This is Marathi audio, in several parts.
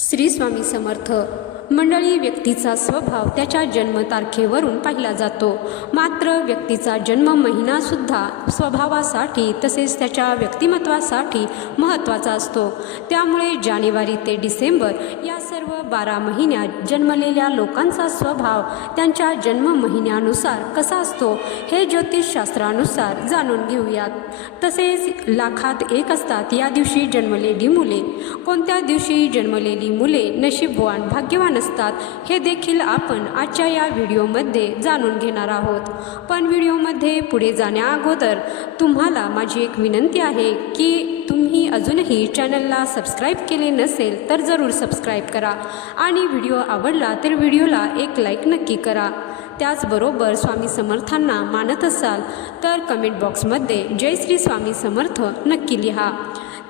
श्री स्वामी समर्थ. मंडळी व्यक्तीचा स्वभाव त्याच्या जन्मतारखेवरून पाहिला जातो. मात्र व्यक्तीचा जन्म महिनासुद्धा स्वभावासाठी तसेच त्याच्या व्यक्तिमत्वासाठी महत्त्वाचा असतो. त्यामुळे जानेवारी ते डिसेंबर या सर्व बारा महिन्यात जन्मलेल्या लोकांचा स्वभाव त्यांच्या जन्म महिन्यानुसार कसा असतो हे ज्योतिषशास्त्रानुसार जाणून घेऊयात. तसेच लाखात एक असतात या दिवशी जन्मलेली मुले. कोणत्या दिवशी जन्मलेली मुले नशीबवान भाग्यवान नसतात. हे देखील आपण आजच्या या व्हिडिओमध्ये जाणून घेणार आहोत. पण व्हिडिओमध्ये पुढे जाण्या अगोदर तुम्हाला माझी एक विनंती आहे की तुम्ही अजूनही चॅनलला सबस्क्राईब केले नसेल तर जरूर सबस्क्राईब करा. आणि व्हिडिओ आवडला तर व्हिडिओला एक लाईक नक्की करा. त्याचबरोबर स्वामी समर्थांना मानत असाल तर कमेंट बॉक्समध्ये जय श्री स्वामी समर्थ नक्की लिहा.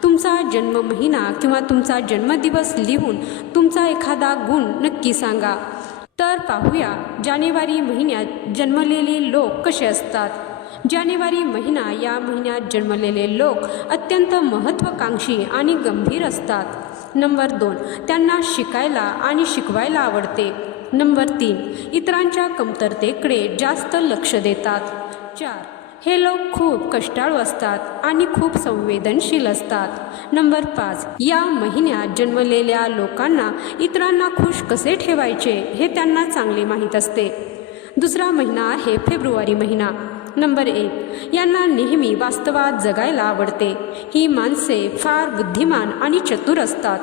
तुमचा जन्म महिना किंवा तुमचा जन्मदिवस लिहून तुमचा एखादा गुण नक्की सांगा. तर पाहूया जानेवारी महिन्यात जन्मलेले लोक कसे असतात? जानेवारी महिना या महिन्यात जन्मलेले लोक अत्यंत महत्त्वाकांक्षी आणि गंभीर असतात. नंबर दोन त्यांना शिकायला आणि शिकवायला आवडते. नंबर तीन इतरांच्या कमतरतेकडे जास्त लक्ष देतात. चार हे लोक खूप कष्टाळू असतात आणि खूप संवेदनशील असतात. नंबर पाच या महिन्यात जन्मलेल्या लोकांना इतरांना खुश कसे ठेवायचे हे त्यांना चांगले माहीत असते. दुसरा महिना आहे फेब्रुवारी महिना. नंबर एक यांना नेहमी वास्तवात जगायला आवडते. ही माणसे फार बुद्धिमान आणि चतुर असतात.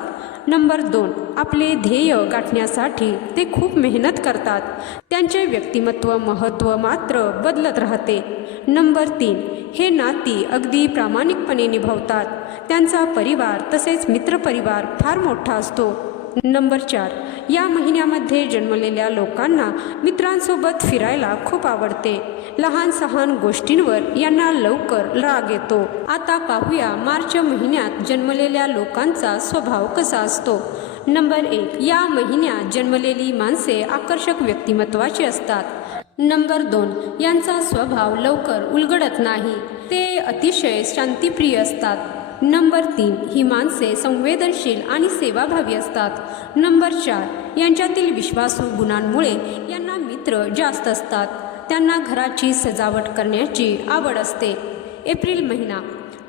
नंबर दोन आपले ध्येय गाठण्यासाठी ते खूप मेहनत करतात. त्यांचे व्यक्तिमत्व महत्त्व मात्र बदलत राहते. नंबर तीन हे नाती अगदी प्रामाणिकपणे निभावतात. त्यांचा परिवार तसेच मित्रपरिवार फार मोठा असतो. नंबर चार या महिन्यामध्ये जन्मलेल्या लोकांना मित्रांसोबत फिरायला खूप आवडते. लहान सहान गोष्टींवर यांना लवकर राग येतो. आता पाहूया मार्च महिन्यात जन्मलेल्या लोकांचा स्वभाव कसा असतो. नंबर एक या महिन्यात जन्मलेली माणसे आकर्षक व्यक्तिमत्वाची असतात. नंबर दोन यांचा स्वभाव लवकर उलगडत नाही. ते अतिशय शांतिप्रिय असतात. नंबर तीन ही माणसे संवेदनशील आणि सेवाभावी असतात. नंबर चार यांच्यातील विश्वासू गुणांमुळे यांना मित्र जास्त असतात. त्यांना घराची सजावट करण्याची आवड असते. एप्रिल महिना.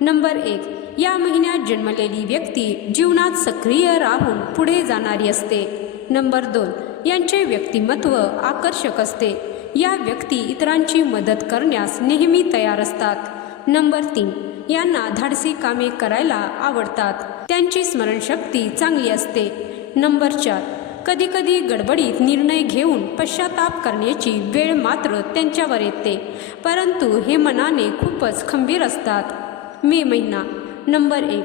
नंबर एक या महिन्यात जन्मलेली व्यक्ती जीवनात सक्रिय राहून पुढे जाणारी असते. नंबर दोन यांचे व्यक्तिमत्व आकर्षक असते. या व्यक्ती इतरांची मदत करण्यास नेहमी तयार असतात. नंबर तीन यांना धाडसी कामे करायला आवडतात. त्यांची स्मरणशक्ती चांगली असते. नंबर चार. कधीकधी गडबडीत निर्णय घेऊन पश्चाताप करण्याची वेळ मात्र त्यांच्यावर येते. परंतु हे मनाने खूपच खंबीर असतात. मे महिना. नंबर एक.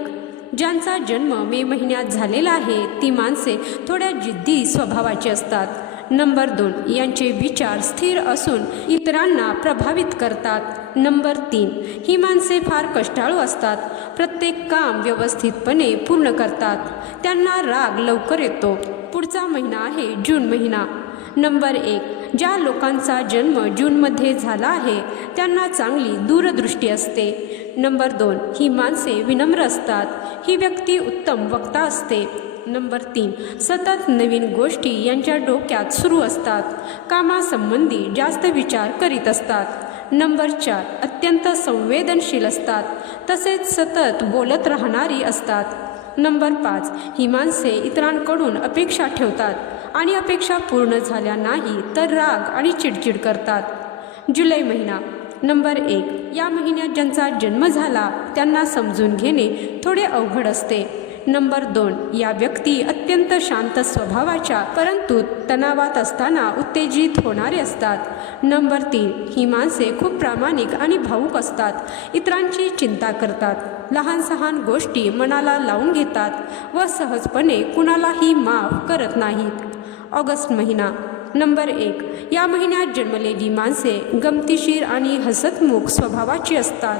ज्यांचा जन्म मे महिन्यात झालेला आहे ती माणसे थोड्या जिद्दी स्वभावाची असतात. नंबर दोन यांचे विचार स्थिर असून इतरांना प्रभावित करतात. नंबर तीन ही माणसे फार कष्टाळू असतात. प्रत्येक काम व्यवस्थितपणे पूर्ण करतात. त्यांना राग लवकर येतो. पुढचा महिना आहे जून महिना. नंबर एक ज्या लोकांचा जन्म जूनमध्ये झाला आहे त्यांना चांगली दूरदृष्टी असते. नंबर दोन ही माणसे विनम्र असतात. ही व्यक्ती उत्तम वक्ता असते. नंबर तीन. सतत नवीन गोष्टी यांच्या डोक्यात सुरू असतात. कामासंबंधी जास्त विचार करीत असतात. नंबर चार. अत्यंत संवेदनशील असतात. तसेच सतत बोलत राहणारी असतात. नंबर पाच. ही माणसे इतरांकडून अपेक्षा ठेवतात आणि अपेक्षा पूर्ण झाल्या नाही तर राग आणि चिडचिड करतात. जुलै महिना. नंबर एक. या महिन्यात ज्यांचा जन्म झाला त्यांना समजून घेणे थोडे अवघड असते. नंबर दोन या व्यक्ती अत्यंत शांत स्वभावाच्या परंतु तणावात असताना उत्तेजित होणारे असतात. नंबर तीन ही माणसे खूप प्रामाणिक आणि भावूक असतात. इतरांची चिंता करतात. लहान सहान गोष्टी मनाला लावून घेतात व सहजपणे कुणालाही माफ करत नाहीत. ऑगस्ट महिना. नंबर एक या महिन्यात जन्मलेली माणसे गमतीशीर आणि हसतमुख स्वभावाची असतात.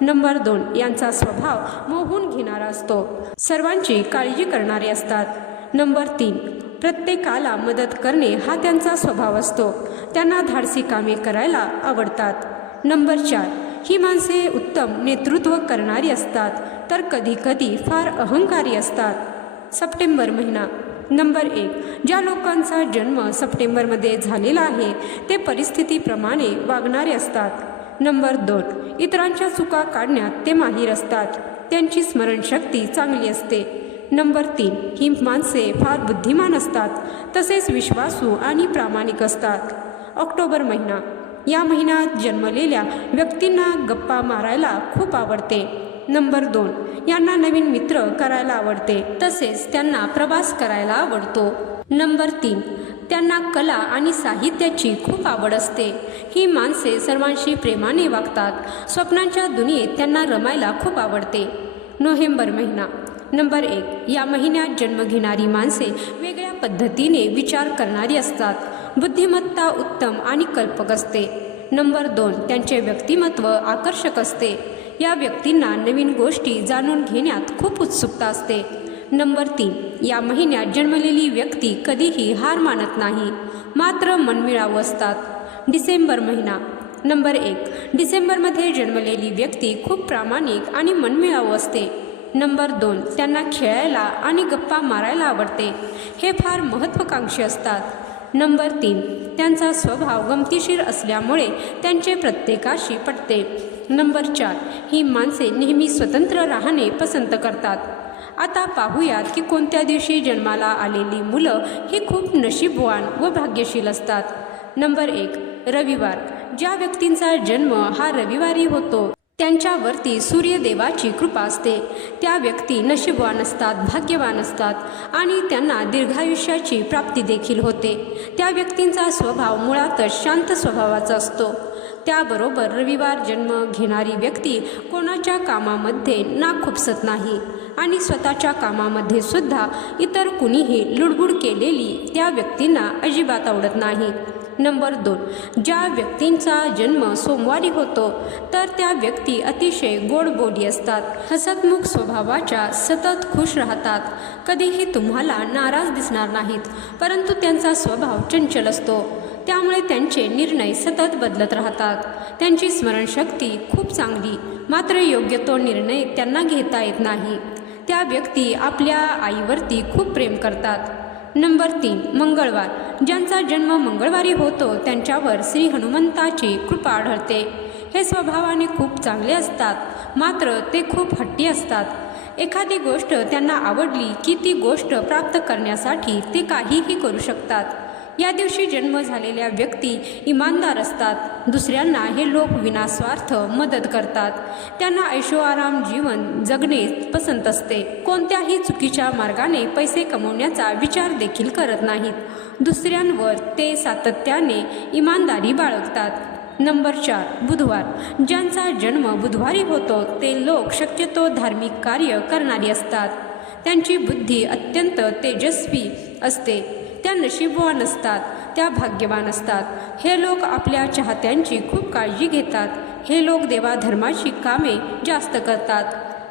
नंबर दोन यांचा स्वभाव मोहून घेणारा असतो. सर्वांची काळजी करणारे असतात. नंबर तीन प्रत्येकाला मदत करणे हा त्यांचा स्वभाव असतो. त्यांना धाडसी कामे करायला आवडतात. नंबर चार ही माणसे उत्तम नेतृत्व करणारी असतात तर कधीकधी फार अहंकारी असतात. सप्टेंबर महिना. नंबर एक ज्या लोकांचा जन्म सप्टेंबरमध्ये झालेला आहे ते परिस्थितीप्रमाणे वागणारे असतात. नंबर दोन. इतरांच्या चुका काढण्यात ते माहीर असतात. त्यांची स्मरणशक्ती चांगली असते. नंबर तीन. ही माणसे फार बुद्धिमान असतात. तसेच विश्वासू आणि प्रामाणिक असतात. ऑक्टोबर महिना. या महिन्यात जन्मलेल्या व्यक्तींना गप्पा मारायला खूप आवडते. नंबर दोन. यांना नवीन मित्र करायला आवडते. तसेच त्यांना प्रवास करायला आवडतो. नंबर तीन. त्यांना कला आणि साहित्याची खूप आवड असते. ही माणसे सर्वांशी प्रेमाने वागतात. स्वप्नांच्या दुनियेत त्यांना रमायला खूप आवडते. नोव्हेंबर महिना. नंबर एक. या महिन्यात जन्म घेणारी माणसे वेगळ्या पद्धतीने विचार करणारी असतात. बुद्धिमत्ता उत्तम आणि कल्पक असते. नंबर दोन. त्यांचे व्यक्तिमत्व आकर्षक असते. या व्यक्तींना नवीन गोष्टी जाणून घेण्यात खूप उत्सुकता असते. नंबर तीन. या महिन्यात जन्मलेली व्यक्ती कधीही हार मानत नाही मात्र मनमिळाव असतात. डिसेंबर महिना. नंबर एक. डिसेंबरमध्ये जन्मलेली व्यक्ती खूप प्रामाणिक आणि मनमिळावू असते. नंबर दोन. त्यांना खेळायला आणि गप्पा मारायला आवडते. हे फार महत्त्वाकांक्षी असतात. नंबर तीन. त्यांचा स्वभाव गमतीशीर असल्यामुळे त्यांचे प्रत्येकाशी पटते. नंबर चार. ही माणसे नेहमी स्वतंत्र राहणे पसंत करतात. आता पाहूयात की कोणत्या दिवशी जन्माला आलेली मुलं ही खूप नशीबवान व भाग्यशील असतात. नंबर एक रविवार. ज्या व्यक्तींचा जन्म हा रविवारी होतो त्यांच्यावरती सूर्यदेवाची कृपा असते. त्या व्यक्ती नशीबवान असतात भाग्यवान असतात आणि त्यांना दीर्घायुष्याची प्राप्ती देखील होते. त्या व्यक्तींचा स्वभाव मुळातच शांत स्वभावाचा असतो. त्याबरोबर रविवार जन्म घेणारी व्यक्ती कोणाच्या कामामध्ये ना खुपसत नाही. आणि स्वतःच्या कामामध्ये सुद्धा इतर कुणीही लुडबुड केलेली त्या व्यक्तींना अजिबात आवडत नाही. नंबर दोन ज्या व्यक्तींचा जन्म सोमवारी होतो तर त्या व्यक्ती अतिशय गोडबोडी असतात. हसतमुख स्वभावाच्या सतत खुश राहतात. कधीही तुम्हाला नाराज दिसणार नाहीत परंतु त्यांचा स्वभाव चंचल असतो. त्यामुळे त्यांचे निर्णय सतत बदलत राहतात. त्यांची स्मरणशक्ती खूप चांगली मात्र योग्य तो निर्णय त्यांना घेता येत नाही. त्या व्यक्ती आपल्या आईवरती खूप प्रेम करतात. नंबर तीन मंगळवार. ज्यांचा जन्म मंगळवारी होतो त्यांच्यावर श्री हनुमंताची कृपा आढळते. हे स्वभावाने खूप चांगले असतात मात्र ते खूप हट्टी असतात. एखादी गोष्ट त्यांना आवडली की ती गोष्ट प्राप्त करण्यासाठी ते काहीही करू शकतात. या दिवशी जन्म झालेल्या व्यक्ती इमानदार असतात. दुसऱ्यांना हे लोक विनास्वार्थ मदत करतात. त्यांना ऐशोआराम जीवन जगणे पसंत असते. कोणत्याही चुकीच्या मार्गाने पैसे कमवण्याचा विचार देखील करत नाहीत. दुसऱ्यांवर ते सातत्याने इमानदारी बाळगतात. नंबर चार बुधवार. ज्यांचा जन्म बुधवारी होतो ते लोक शक्यतो धार्मिक कार्य करणारी असतात. त्यांची बुद्धी अत्यंत तेजस्वी असते. त्या नशीबवान असतात त्या भाग्यवान असतात. हे लोक आपल्या चाहत्यांची खूप काळजी घेतात. हे लोक देवाधर्माची कामे जास्त करतात.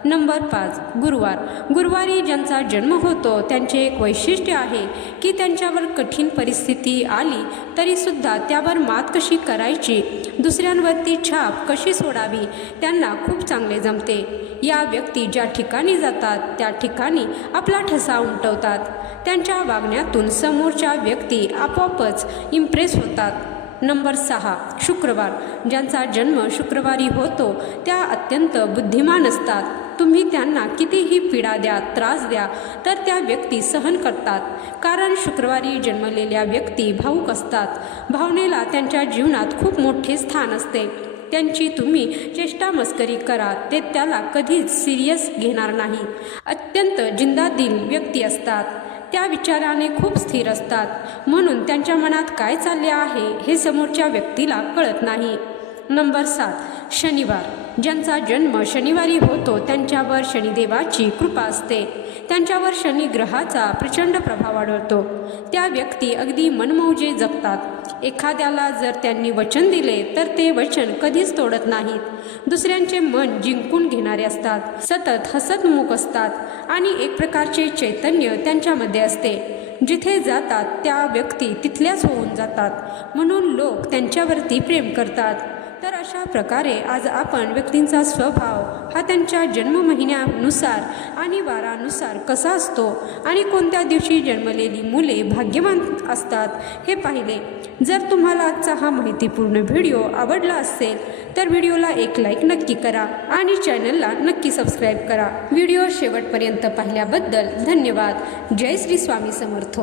नंबर पाच गुरुवार. गुरुवारी ज्यांचा जन्म होतो त्यांचे एक वैशिष्ट्य आहे की त्यांच्यावर कठीण परिस्थिती आली तरीसुद्धा त्यावर मात कशी करायची? दुसऱ्यांवरती छाप कशी सोडावी? त्यांना खूप चांगले जमते. या व्यक्ती ज्या ठिकाणी जातात त्या ठिकाणी आपला ठसा उमटवतात. त्यांच्या वागण्यातून समोरच्या व्यक्ती आपोआपच इम्प्रेस होतात. नंबर सहा शुक्रवार. ज्यांचा जन्म शुक्रवारी होतो त्या अत्यंत बुद्धिमान असतात. तुम्ही त्यांना कितीही पीडा द्या त्रास द्या तर त्या व्यक्ती सहन करतात. कारण शुक्रवारी जन्मलेल्या व्यक्ती भाऊक असतात. भावनेला त्यांच्या जीवनात खूप मोठे स्थान असते. त्यांची तुम्ही चेष्टा मस्करी करा ते त्याला कधीच सिरियस घेणार नाही. अत्यंत जिंदादिल व्यक्ती असतात. त्या विचाराने खूप स्थिर असतात. म्हणून त्यांच्या मनात काय चालले आहे हे समोरच्या व्यक्तीला कळत नाही. नंबर सात. शनिवार. ज्यांचा जन्म शनिवारी होतो त्यांच्यावर शनिदेवाची कृपा असते. त्यांच्यावर शनी ग्रहाचा प्रचंड प्रभाव आढळतो. त्या व्यक्ती अगदी मनमौजे जगतात. एखाद्याला जर त्यांनी वचन दिले तर ते वचन कधीच तोडत नाहीत. दुसऱ्यांचे मन जिंकून घेणारे असतात. सतत हसतमुख असतात आणि एक प्रकारचे चैतन्य त्यांच्यामध्ये असते. जिथे जातात त्या व्यक्ती तिथल्याच होऊन जातात. म्हणून लोक त्यांच्यावरती प्रेम करतात. तर अशा प्रकारे आज आपण व्यक्तींचा स्वभाव हा त्यांच्या जन्म महिन्यानुसार आणि वारानुसार कसा असतो आणि कोणत्या दिवशी जन्मलेली मुले भाग्यवान असतात हे पाहिले. जर तुम्हाला आजचा हा माहितीपूर्ण व्हिडिओ आवडला असेल तर व्हिडिओला एक लाईक नक्की करा आणि चॅनलला नक्की सबस्क्राईब करा. व्हिडिओ शेवटपर्यंत पाहिल्याबद्दल धन्यवाद. जय श्री स्वामी समर्थ.